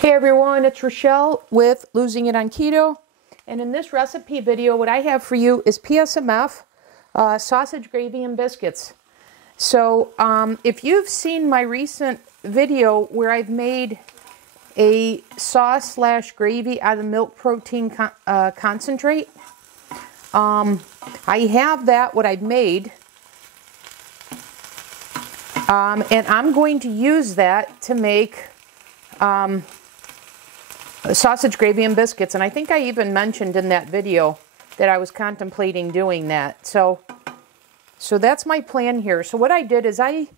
Hey everyone, it's Rochelle with Losing It on Keto. And in this recipe video, what I have for you is PSMF, sausage gravy and biscuits. So if you've seen my recent video where I've made a sauce slash gravy out of milk protein concentrate, I have that, what I've made. And I'm going to use that to make sausage gravy and biscuits. And I think I even mentioned in that video that I was contemplating doing that. So that's my plan here. So what I did is I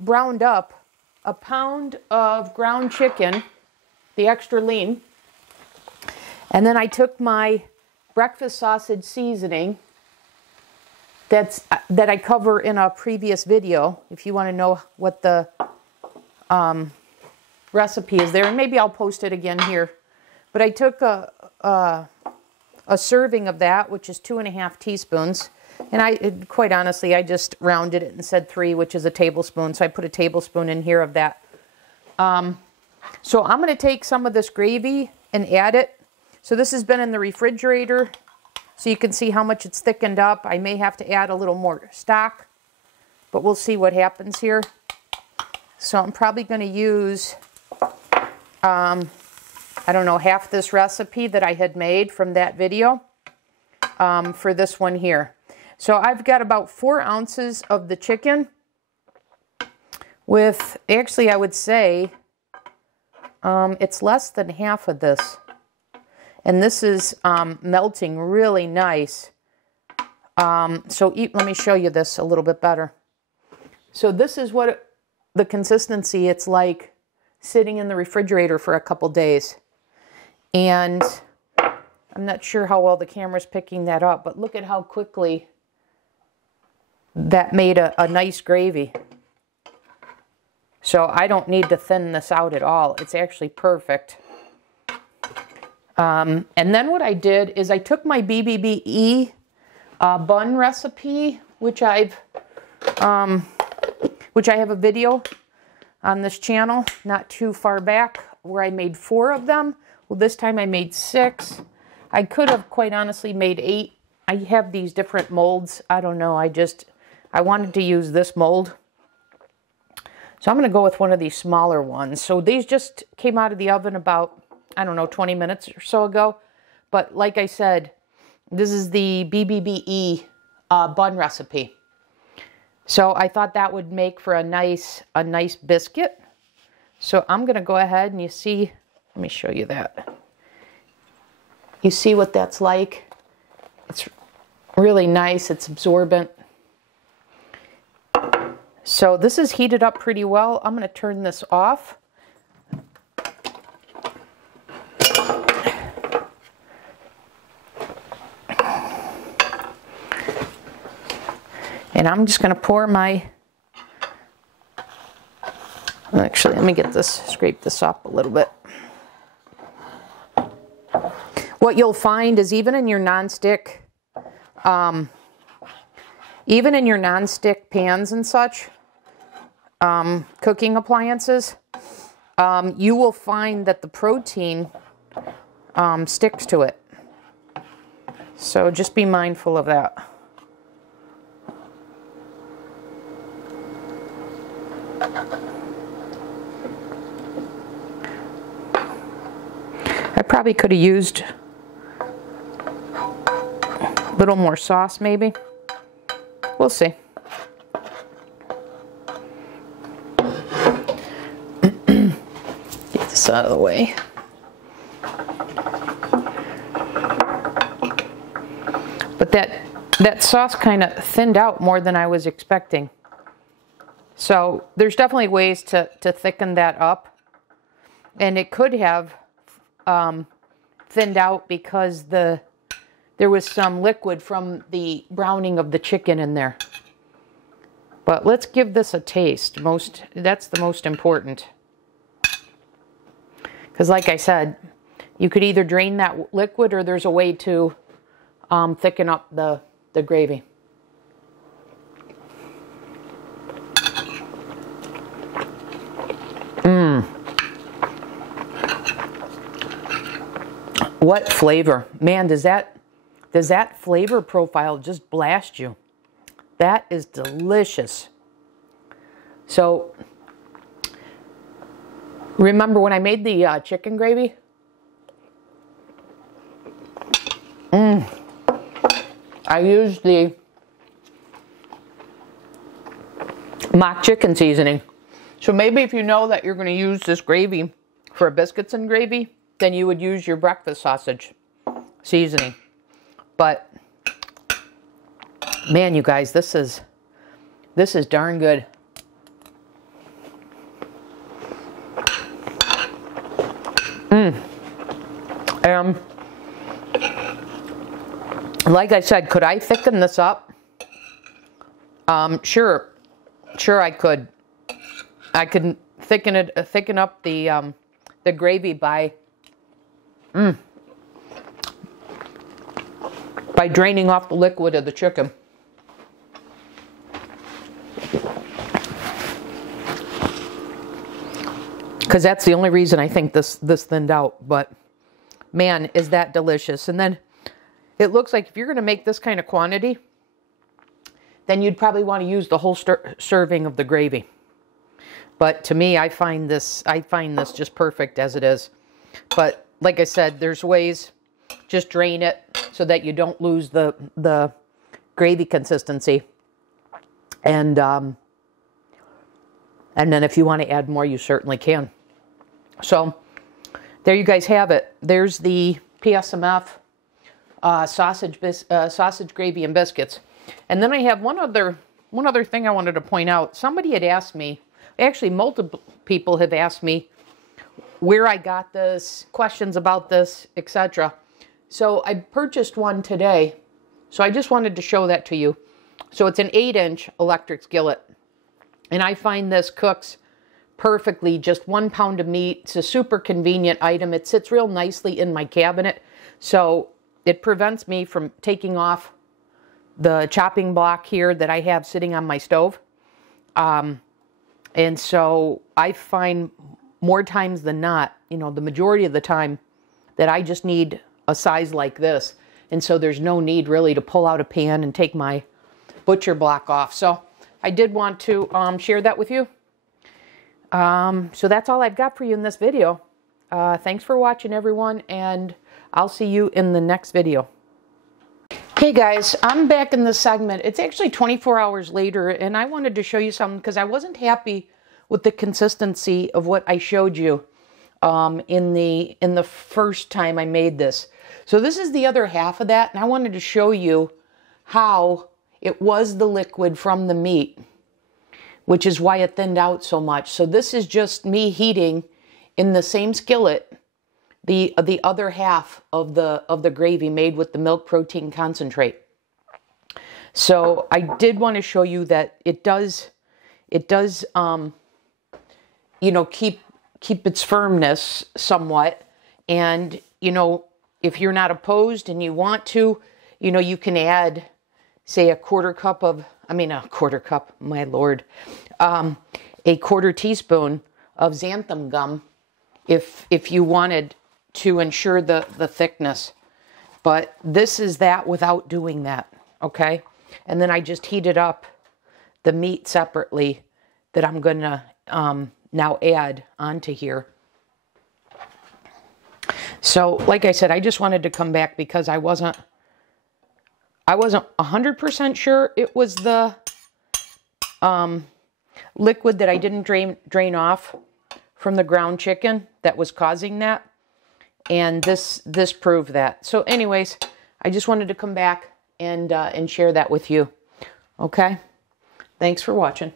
browned up a pound of ground chicken, the extra lean. And then I took my breakfast sausage seasoning that I cover in a previous video, if you want to know what the recipe is there, and maybe I'll post it again here. But I took a serving of that, which is 2.5 teaspoons, and quite honestly, I just rounded it and said 3, which is a tablespoon. So I put a tablespoon in here of that. So I'm going to take some of this gravy and add it. So this has been in the refrigerator, so you can see how much it's thickened up. I may have to add a little more stock, but we'll see what happens here. So I'm probably going to use I don't know, half this recipe that I had made from that video for this one here. So I've got about 4 ounces of the chicken with, actually I would say it's less than half of this. And this is melting really nice. Let me show you this a little bit better. So this is what the consistency it's like sitting in the refrigerator for a couple days. And I'm not sure how well the camera's picking that up, but look at how quickly that made a nice gravy. So I don't need to thin this out at all. It's actually perfect. And then what I did is I took my BBBE bun recipe, which I have a video on this channel not too far back where I made 4 of them. Well, this time I made 6. I could have quite honestly made 8. I have these different molds. I don't know. I wanted to use this mold. So I'm going to go with one of these smaller ones. So these just came out of the oven about, I don't know, 20 minutes or so ago. But like I said, this is the BBBE bun recipe. So I thought that would make for a nice biscuit. So I'm going to go ahead and you see, let me show you that. You see what that's like? It's really nice. It's absorbent. So this is heated up pretty well. I'm going to turn this off. And I'm just going to pour actually, let me get this, scrape this up a little bit. What you'll find is even in your nonstick pans and such, cooking appliances, you will find that the protein sticks to it. So just be mindful of that. I probably could have used a little more sauce maybe. We'll see. Get this out of the way. But that sauce kind of thinned out more than I was expecting. So there's definitely ways to thicken that up. And it could have thinned out because there was some liquid from the browning of the chicken in there. But let's give this a taste. That's the most important. Because like I said, you could either drain that liquid or there's a way to thicken up the gravy. What flavor. Man, does that flavor profile just blast you? That is delicious. So, remember when I made the chicken gravy? I used the mock chicken seasoning. So maybe if you know that you're going to use this gravy for a biscuits and gravy, then you would use your breakfast sausage seasoning. But man, you guys, this is darn good. Like I said, could I thicken this up? Sure I could. I could thicken up the gravy by draining off the liquid of the chicken. Because that's the only reason I think this thinned out. But man, is that delicious. And then it looks like if you're going to make this kind of quantity, then you'd probably want to use the whole serving of the gravy. But to me, I find this just perfect as it is. But like I said, there's ways. Just drain it so that you don't lose the gravy consistency. And then if you want to add more, you certainly can. So there you guys have it. There's the PSMF sausage gravy and biscuits. And then I have one other thing I wanted to point out. Somebody had asked me, actually multiple people have asked me where I got this, questions about this, etc. So I purchased one today. So I just wanted to show that to you. So it's an 8-inch electric skillet. And I find this cooks perfectly, just 1 pound of meat. It's a super convenient item. It sits real nicely in my cabinet. So it prevents me from taking off the chopping block here that I have sitting on my stove. And so I find more times than not, the majority of the time, that I just need a size like this. And so there's no need really to pull out a pan and take my butcher block off. So I did want to share that with you. So that's all I've got for you in this video. Thanks for watching, everyone, and I'll see you in the next video. Hey guys, I'm back in this segment. It's actually 24 hours later, and I wanted to show you something because I wasn't happy with the consistency of what I showed you in the first time I made this. So this is the other half of that, and I wanted to show you how it was the liquid from the meat, which is why it thinned out so much. So this is just me heating in the same skillet the other half of the gravy made with the milk protein concentrate. So I did want to show you that it does keep its firmness somewhat. And if you're not opposed and you want to, you can add, say, a quarter teaspoon of xanthan gum if you wanted to ensure the thickness. But this is that without doing that, okay? And then I just heated up the meat separately that I'm going to now add onto here. So, like I said, I just wanted to come back because I wasn't 100% sure it was the liquid that I didn't drain off from the ground chicken that was causing that. And this proved that. So anyways, I just wanted to come back and share that with you. Okay? Thanks for watching.